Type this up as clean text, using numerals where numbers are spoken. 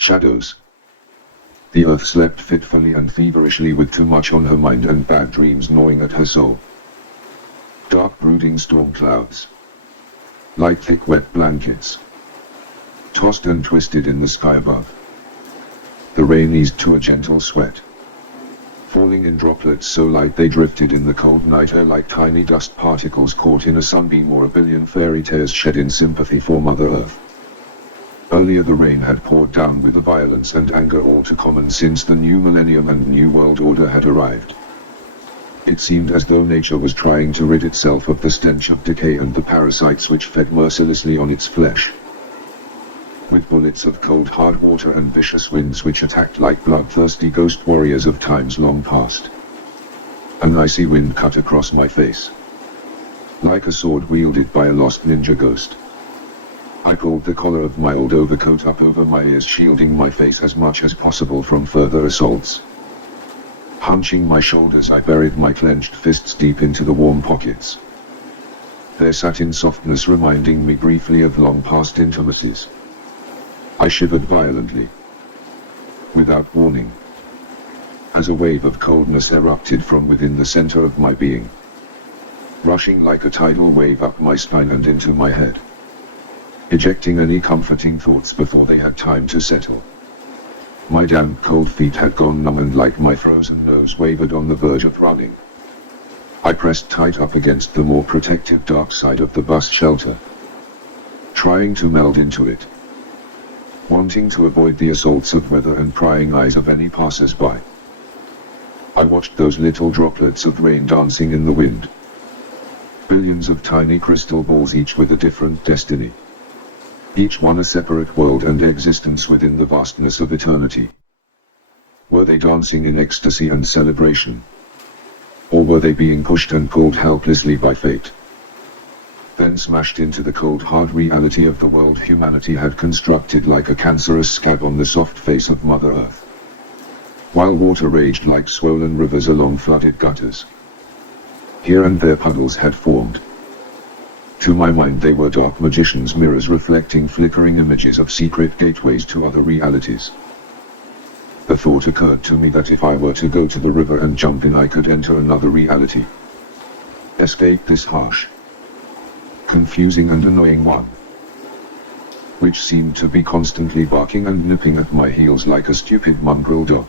Shadows. The earth slept fitfully and feverishly with too much on her mind and bad dreams gnawing at her soul. Dark brooding storm clouds. Like thick wet blankets. Tossed and twisted in the sky above. The rain eased to a gentle sweat. Falling in droplets so light they drifted in the cold night air like tiny dust particles caught in a sunbeam or a billion fairy tears shed in sympathy for Mother Earth. Earlier the rain had poured down with a violence and anger all too common since the new millennium and new world order had arrived. It seemed as though nature was trying to rid itself of the stench of decay and the parasites which fed mercilessly on its flesh. With bullets of cold hard water and vicious winds which attacked like bloodthirsty ghost warriors of times long past. An icy wind cut across my face. Like a sword wielded by a lost ninja ghost. I pulled the collar of my old overcoat up over my ears, shielding my face as much as possible from further assaults. Hunching my shoulders, I buried my clenched fists deep into the warm pockets. Their satin softness reminding me briefly of long past intimacies. I shivered violently. Without warning. As a wave of coldness erupted from within the center of my being. Rushing like a tidal wave up my spine and into my head. Ejecting any comforting thoughts before they had time to settle. My damp cold feet had gone numb and like my frozen nose wavered on the verge of running. I pressed tight up against the more protective dark side of the bus shelter. Trying to meld into it. Wanting to avoid the assaults of weather and prying eyes of any passers-by. I watched those little droplets of rain dancing in the wind. Billions of tiny crystal balls, each with a different destiny. Each one a separate world and existence within the vastness of eternity. Were they dancing in ecstasy and celebration? Or were they being pushed and pulled helplessly by fate? Then smashed into the cold hard reality of the world humanity had constructed like a cancerous scab on the soft face of Mother Earth. While water raged like swollen rivers along flooded gutters. Here and there puddles had formed. To my mind they were dark magician's mirrors reflecting flickering images of secret gateways to other realities. The thought occurred to me that if I were to go to the river and jump in, I could enter another reality. Escape this harsh, confusing and annoying one, which seemed to be constantly barking and nipping at my heels like a stupid mongrel dog.